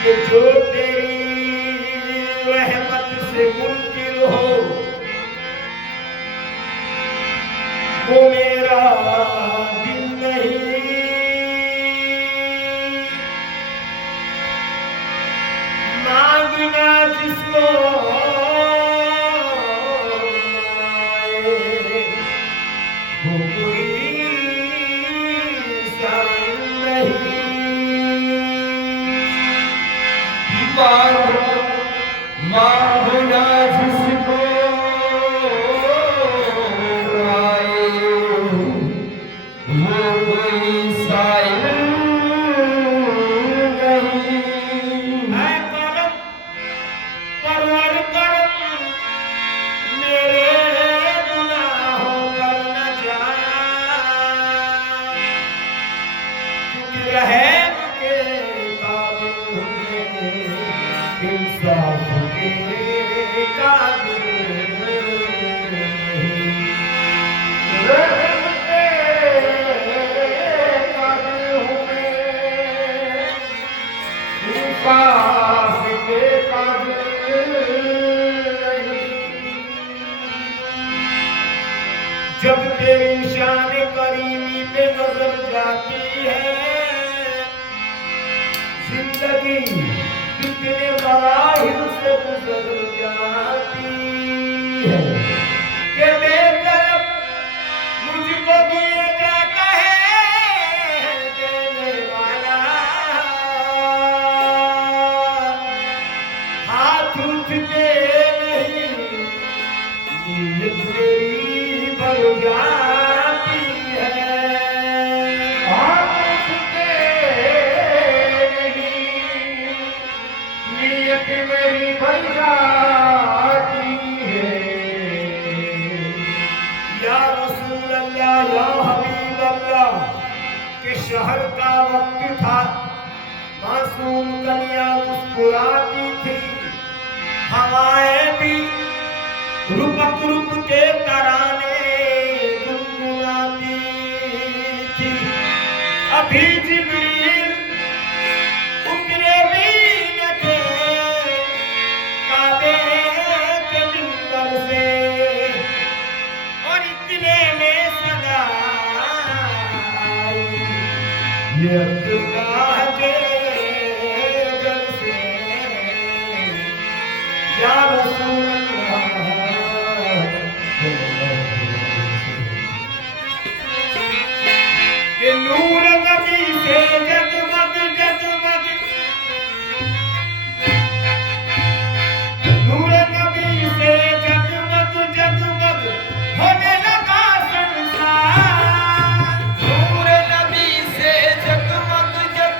कि जो तेरी रहमत से मुनकिर हो वो मेरा दिल नहीं। मांगना जिसको आए वो कोई साइल नहीं। मांगना जिसको आए वो कोई साइल नहीं। है करम परवर करम मेरे गुनाहों पर न जा, क्योंकि रहम के काबिल हूँ इंसाफ के काबिल नहीं। रहम के काबिल हूँ मैं, इंसाफ के काबिल नहीं। जब तेरी शान करीमी पे नजर जाती है जिंदगी कितने मराहिल से गुजर जाती है कि बेतरफ मुझको दिए जाता है देने वाला हाथ उठते नहीं नीयत मेरी भर जाती है। नीयत मेरी भर जाती है। या रसूल अल्लाह या हबीब अल्लाह के शहर का वक्त था, मासूम कन्या मुस्कुराती थी, हवाएं भी रुपक रुक के तराने गुनगुनाती थी। अभी जिब्रील उतरे भी न थे काबे के मिंबर से, और इतने में सदा आई ये अब्दुल्लाह के घर से। या रसूल के नूर नबी से जगमग जगमग, नूर नबी से जगमग जगमग होने लगा संसार। नूर नबी से जगमग जगमग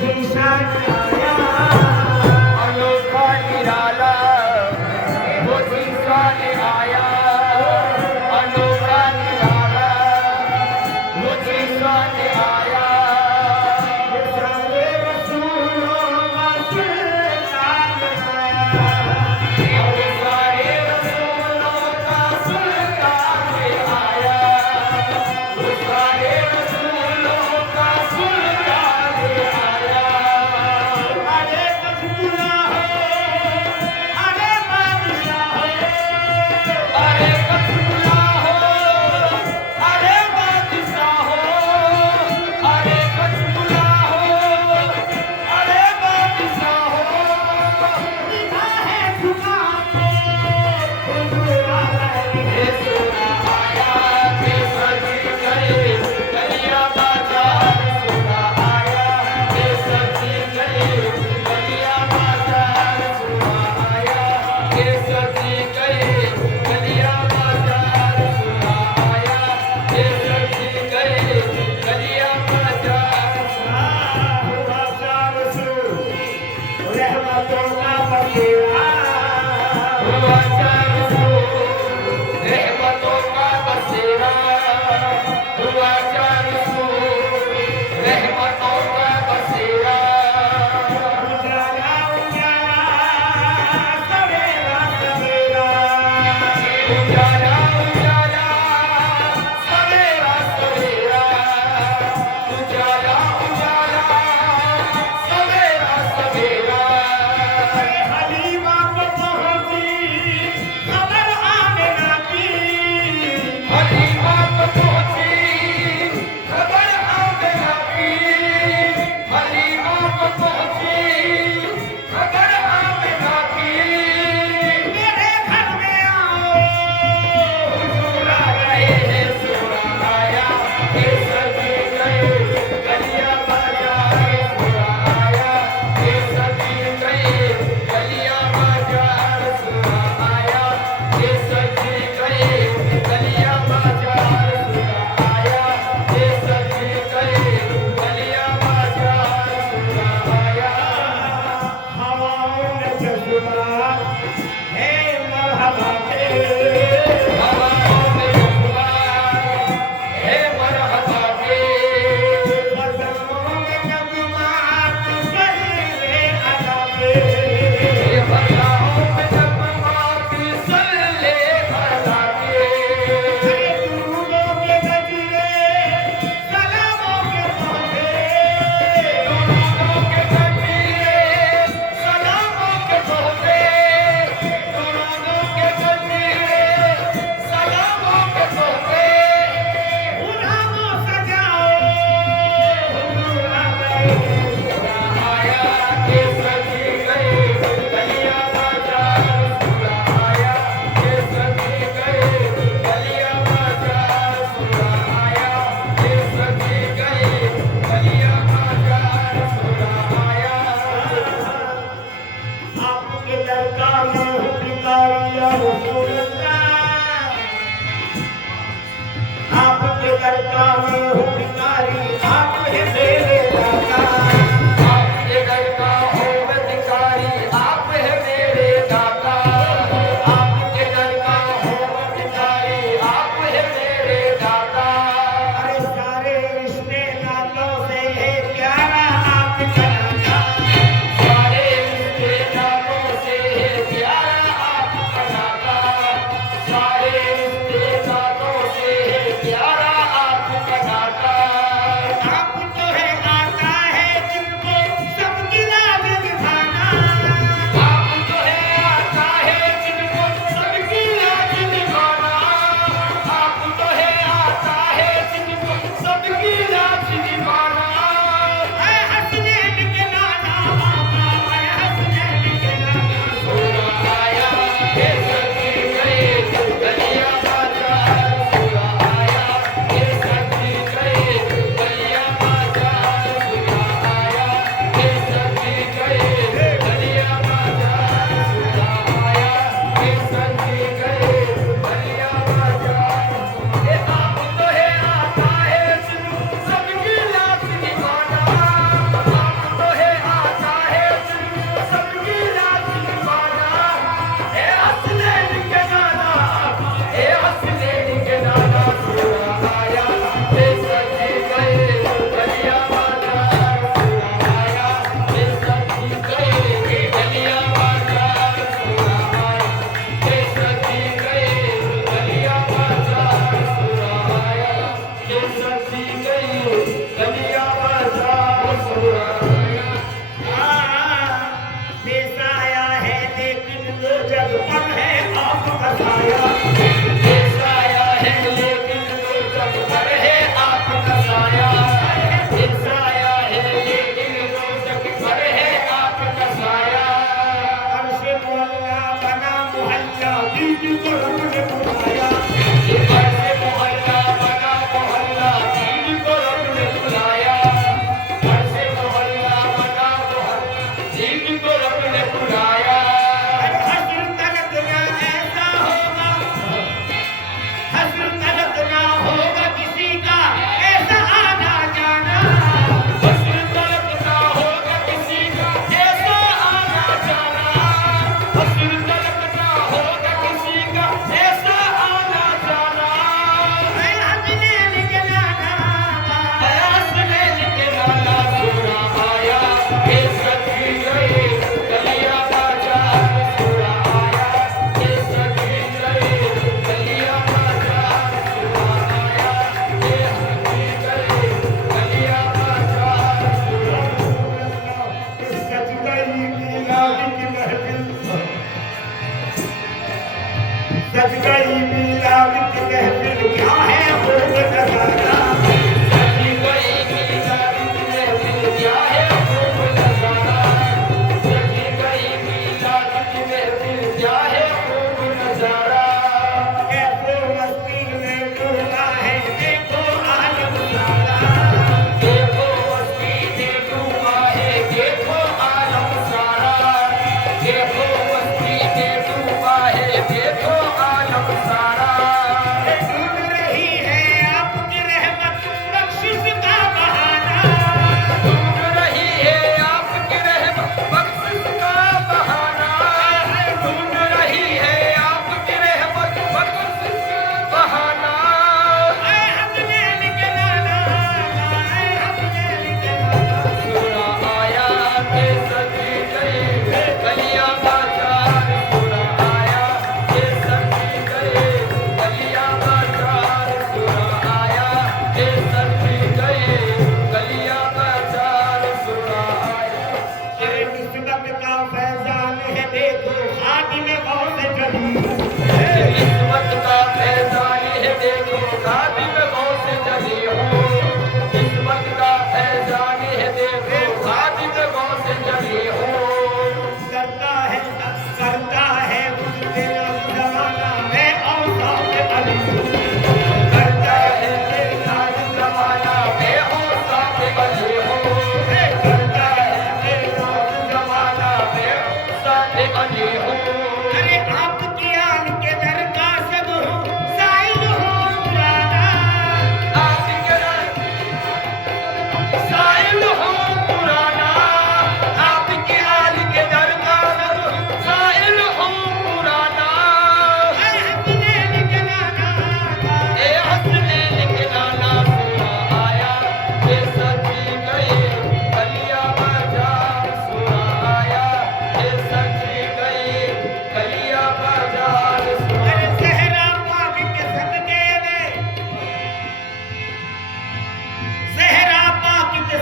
जीशान आया अनोखा निराला वो जीशान आया अनोखा निराला वो जीशान आया ये सारे रसूलों का सुल्तान आया अब सारे रसूलों का सुल्तान आया वो सारे रसूलों का सुल्तान आया अरे कचबुला हो अरे बादशाह हो अरे कचुला हो अरे बादशाह हो अरे कचुला हो अरे बादशाह हो लिखा है जुबान पे हुजूर आए ये सोना आया के सजी गए गलिया बाजार सोना आया के सजी गए गलिया बाजार सोना आया के सजी गए गलिया बाजार सोना आया के सजी गए गलिया बाजार हुआ चार सू रहमतों का बसेरा हुआ चार सौ रहमतों का बसेरा हुआ चार सौ रहमतों का बसेरा उजाला उजाला सवेरा सवेरा उजाला उजाला सवेरा सवेरा उजाला उजाला सवेरा सवेरा हलीमा को पहुंची खबर आमिना की हलीमा को पहुंची खबर आमिना की हलीमा को पहुंची खबर आमिना की मेरे घर में आओ हुजूर आ गए हैं सोना आया के सजी गए गलिया बाजार सोना आया के सजी गए गलिया बाजार सोना आया के सजी गए गलिया बाजार सोना आया के सजी गए गलिया बाजार सोना आया हवाओं में जज्बा है मरहबा के हवाओं में जज्बा है मरहबा के फसलों में नगमात सहीरे अदा पे ये फसाओं में जगमगात सल्ले भला के अरे दुरूदों के गजरे सलामों के तोहफे दुरूदों के गजरे सलामों के तोहफे दुरूदों के गजरे सलामों के तोहफे गुलामों सजाओ हुजूर आ गए आया के सजी गए गलिया बाजार सुना आया के सजी गए गलिया बाजार सुना आया के सजी गए गलिया बाजार सुना आया आपके दरगाह में हूँ भिखारी या रसूल अल्लाह आपके दरगाह में हूँ भिखारी आप है मेरे दाता आपके घर का हो मैं भिखारी आप है मेरे दाता आपके घर का हो मैं भिखारी आप है मेरे दाता अरे सारे रिश्ते नातों से है प्यारा आपका नाता सारे रिश्ते नातों से है प्यारा आपका नाता सारे रिश्ते नातों से है प्यारा आपका नाता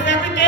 सबके